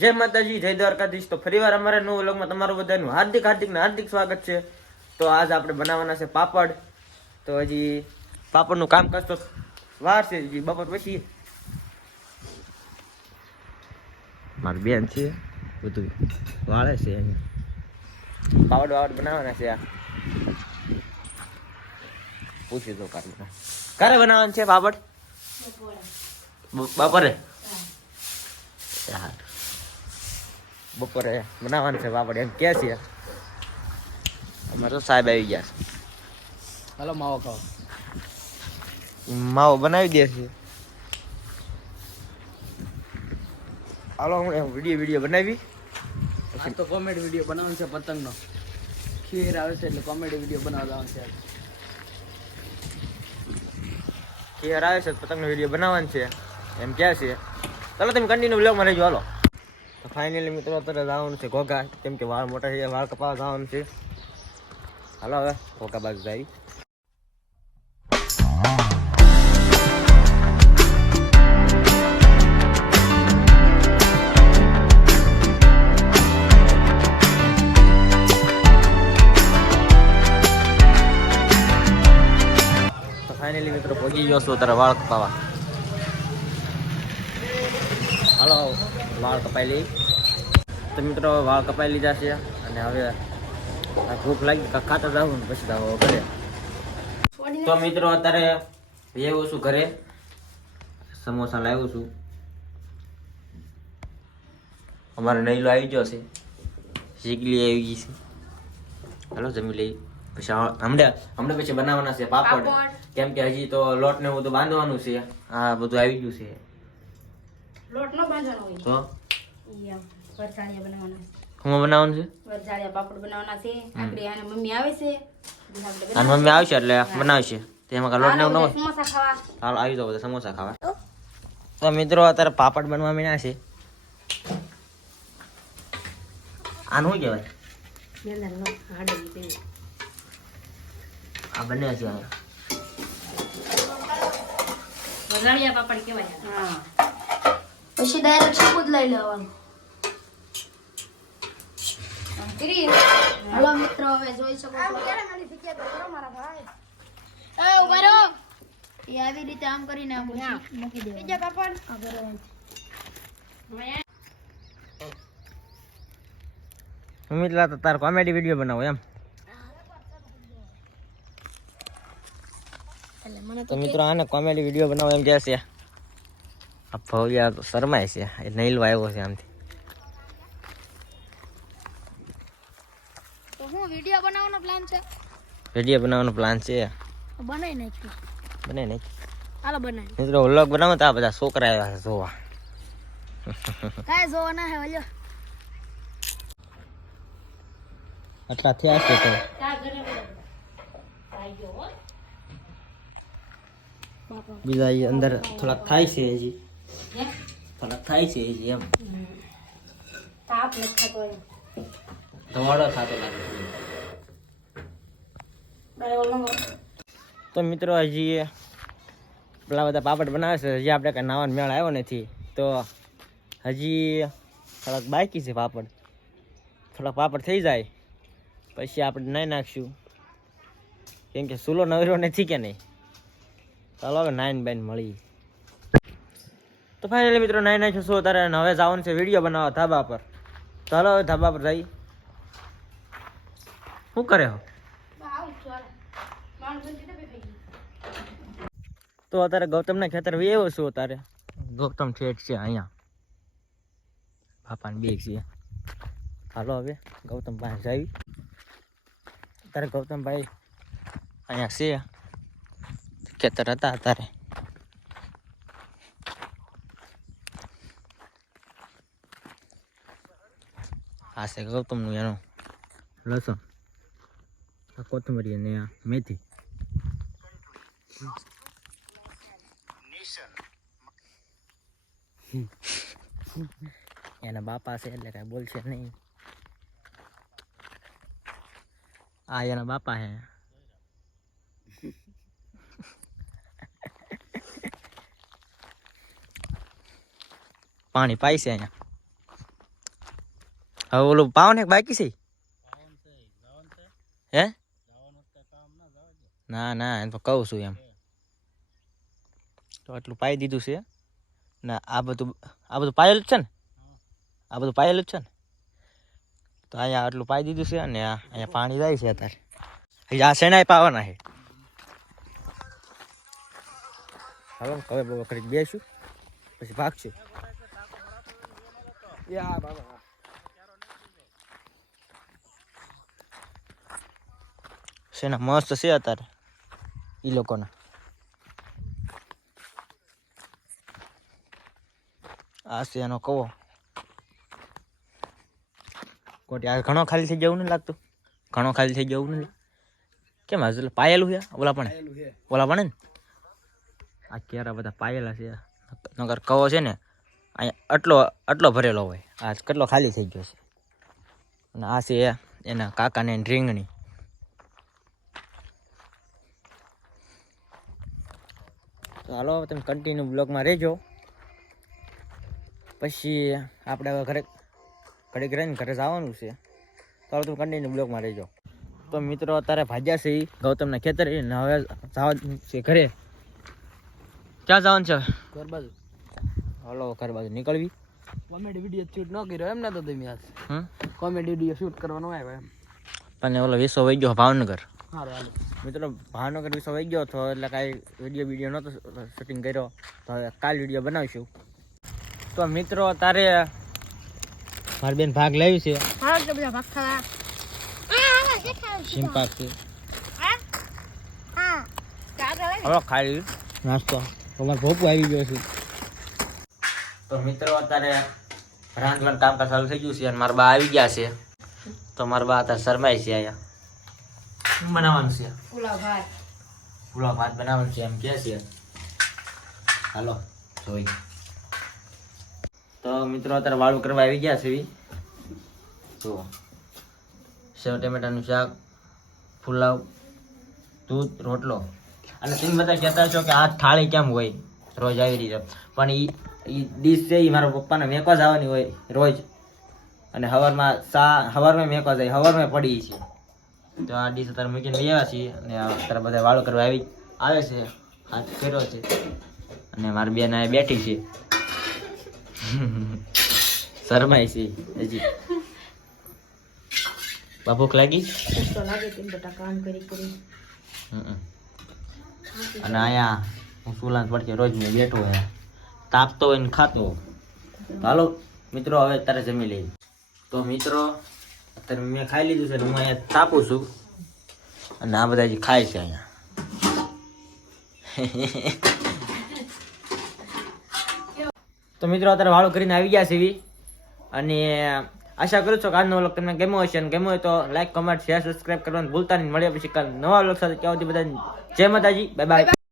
જય માતાજી જય દ્વારકાધીશ. તો ફરીવાર અમારા નવો વ્લોગમાં તમારું બધાનું હાર્દિક હાર્દિક ને હાર્દિક સ્વાગત છે. તો આજ આપણે બનાવવાના છે પાપડ. તો હજી પાપડનું કામ તો વાર છે હજી બપોર પછી. મારી બેન છે બધું વાળે છે અહીંયા. પાવડ વાવડ બનાવવાના છે આ. પૂછી દો કાલે ક્યારે બનાવવાનું છે પાપડ? બપોરે. યાર બપોરે બનાવવાનું છે પાપડ એમ કે છે. અમારે તો સાહેબ આવી ગયા છે. હાલો માવો ખાવ માવો બનાવી દે છે. હાલો હું વીડિયો વીડિયો બનાવી. તો કોમેડી વીડિયો બનાવવાનો છે પતંગનો. ખીર આવે છે એટલે કોમેડી વીડિયો બનાવવાનો છે ખીર આવે છે પતંગનો વીડિયો બનાવવાનો છે. એમ કે છે. ચાલો તમે કન્ટિન્યુ બ્લોગમાં રહેજો હાલો. ફાઇનલી મિત્રો અત્યારે જવાનું છે ઘોઘા. કેમ કે વાળ મોટા છે વાળ કપાવા જવાનું છે. હાલો હવે, ઘોઘા બાજુ જાય ફાઇનલી મિત્રો પહોંચી ગયો છું અત્યારે વાળ કપાવા. હાલો. વાળ કપાઈ લઈ. તો મિત્રો વાળ કપાઈ લીધા છે અને હવે ભૂખ લાગી ખાતા જાવું ને પછી જાવ ઘરે. તો મિત્રો અત્યારે આવ્યો છું ઘરે. સમોસા લાવ્યો છું. અમારે નૈલો આવી ગયો છે. શીકલી આવી ગઈ છે. હાલો જમી લઈ પછી હમણાં હમણાં પછી બનાવવાના છે પાપડ. કેમ કે હજી તો લોટ ને બધું બાંધવાનું છે. આ બધું આવી ગયું છે. લોટ બાંધવાનો હોય. તો? ઈ આમ બનાવવાના. છે? વરસાણિયા પાપડ બનાવવાના છે. આકડી આને મમ્મી આવે છે. એટલે આપણે અને મમ્મી આવશે એટલે બનાવશે. તેમાં લોટ ને હોય. સમોસા ખાવા. હાલ આવી જાવ બધા સમોસા ખાવા. તો મિત્રો અત્યારે પાપડ બનવા મીના છે. આનું શું કહેવાય. આ બને છે અહીંયા પાપડ કહેવાય હા. પછી ડાયરેક્ટ સબૂત લઈ લેવાનું. હલો મિત્રો હવે જોઈ શકો છો. એ ઊભા રહો. એ આવી રીતે આમ કરીને આમ મૂકી દેવાનું. બીજા પાપડ. આ બરાબર. તાર કોમેડી વીડિયો બનાવો એમ. તો મિત્રો આને કોમેડી વીડિયો બનાવો એમ કહે છે. આ ભવ્યા તો શરમાય છે. એ નૈલો આવ્યો છે આમથી. તો હું વિડિયો બનાવવાનો પ્લાન છે? વીડિયો બનાવવાનો પ્લાન છે. બનાવી નાખ્યું. બને નહીં હાલો બનાવી. મિત્રો વ્લોગ બનાવો તો આ બધા છોકરા આવ્યા છે જોવા. કાંઈ જોવા ના હે વલ્યો આટલા થયા છે તો. બીજા અંદર થોડાક થાય છે હજી. થોડાક થાય છે હજી એમ તાપ નથી થતો ધવાડો થતો લાગે તો મિત્રો હજી પેલા બધા પાપડ બનાવે છે હજી આપણે કાંઈ નાવાનો મેળ આવ્યો નથી. તો હજી થોડાક બાકી છે પાપડ. થોડાક પાપડ થઈ જાય. પછી આપણે નાહી નાખશું. કેમ કે સૂલો નવરો નથી કે નહીં? ચાલો હવે નાઈન બાઈન મળી. તો ફાઇનલી મિત્રો નાઈ છું અત્યારે હવે જવાનું છે વીડિયો બનાવવા ધાબા પર. ચાલો હવે ધાબા પર જઈ શું કરે હો? તો અત્યારે ગૌતમના ખેતર વેવો છું અત્યારે. ગૌતમ ઠેઠ છે અહીંયા. બાપાને બે છે હાલો હવે ગૌતમ પાસે જાવી. અત્યારે ગૌતમભાઈ અહીંયા છે. ખેતર હતા અત્યારે. આ છે ગૌતમનું એનું. લસણ. આ કોથમરી અને આ મેથી. એના બાપા છે એટલે કાંઈ બોલશે નહીં. આ એના બાપા હે. પાણી પાય છે અહીંયા. હવે ઓલું પાવન એક બાકી છે? હે? ના ના, એમ તો કહું છું એમ. તો આટલું પાઈ દીધું છે. ના, આ બધું આ બધું પાયેલું જ છે ને? આ બધું પાયેલું જ છે ને? તો અહીંયા આટલું પાઈ દીધું છે અને આ અહીંયા પાણી જાય છે અત્યારે. હજી આ શેણાય પાવાના છે. હાલો, હવે બહુ કરી બેસું, પછી ભાગશું. શેના મસ્ત છે અત્યારે એ લોકોના આ છે એનો કવો કોટી આ ઘણો ખાલી થઈ જવું નહીં લાગતું ઘણો ખાલી થઈ જવું નહીં કેમ હજુ પાયેલું છે ઓલા પણ ઓલા પણ ને આ કેરા બધા પાયેલા છે નગર કવો છે ને અહીંયા આટલો આટલો ભરેલો હોય આ કેટલો ખાલી થઈ ગયો છે અને આ છે એના કાકાને રીંગણી તો હાલો તમે કન્ટિન્યુ બ્લોગમાં રહેજો. પછી આપણે હવે ઘરે ઘડીક રહીને ઘરે જવાનું છે. તો હાલો તમે કન્ટિન્યુ બ્લોગમાં રહેજો. તો મિત્રો અત્યારે ભાજ્યા છે ગૌતમના ખેતર ને હવે જવાનું છે ઘરે. ક્યાં જવાનું છે ઘર બાજુ હાલો ઘર બાજુ નીકળવી. કોમેડી વીડિયો શૂટ ન કર્યો એમ ને તો તમે આજ. કોમેડી વીડિયો શૂટ કરવાનો આવ્યો એમ. અને ઓલો વેસો વહી ગયો ભાવનગર. મિત્રો ભાવનગર વિશે વહી ગયો હતો એટલે કાંઈ વીડિયો વીડિયો નહોતો શૂટિંગ કર્યો. તો હવે કાલ વીડિયો બનાવીશું. તો મિત્રો તારે મારી બેન ભાગ લેવી છે. હવે ખાઈ નાસ્તો. તમારે ભોપું આવી ગયો છે. તો મિત્રો અત્યારે રાંધવાનું કામકાજ ચાલુ થઈ ગયું છે અને મારા બા આવી ગયા છે. તો મારા બા અત્યારે શરમાય છે અહીંયા. બનાવવાનું છે? પુલાવ ભાત. પુલાવ ભાત બનાવવાનું છે એમ કે છે. હાલો જોઈ. તો મિત્રો અત્યારે વાળું કરવા આવી ગયા છે. જુઓ સેવ ટમેટાનું શાક પુલાવ દૂધ રોટલો. અને તમે બધા કહેતા છો કે આ થાળી કેમ હોય? રોજ આવી રીતે પણ એ ડીશ છે એ મારા પપ્પાને મેકવા આવવાની હોય રોજ. અને હવારમાં સા હવારમાં મેકવા જાય હવારમાં પડી છે. તો આ ડીશ અત્યારે મૂકીને લઈ આવ્યા છીએ અને આ અત્યારે બધા વાળો કરવા આવી આવે છે. હાથ કર્યો છે. અને મારી બેન અહીંયા બેઠી છે. શરમાય છે હજી. ભૂખ લાગી. અને અહીંયા હું સુલાન પડશે રોજ મેં બેઠો હોય. તાપતો હોય ને ખાતો. હાલો મિત્રો હવે અત્યારે જમી લઈએ. તો મિત્રો અત્યારે મેં ખાઈ લીધું છે હું અહીંયા તાપું છું. અને આ બધા જે ખાય છે અહીંયા. તો મિત્રો અત્યારે વાળું કરીને આવી ગયા છે એવી અને આશા કરું છું કે આજનો વ્લોગ તમને ગમ્યો હશે. અને ગમ્યો હોય તો લાઈક કમેન્ટ શેર સબસ્ક્રાઈબ કરવાનું ભૂલતા નહીં. મળ્યા પછી કાલ નવા વ્લોગ સાથે. ત્યાં સુધી બધા જય માતાજી. Bye bye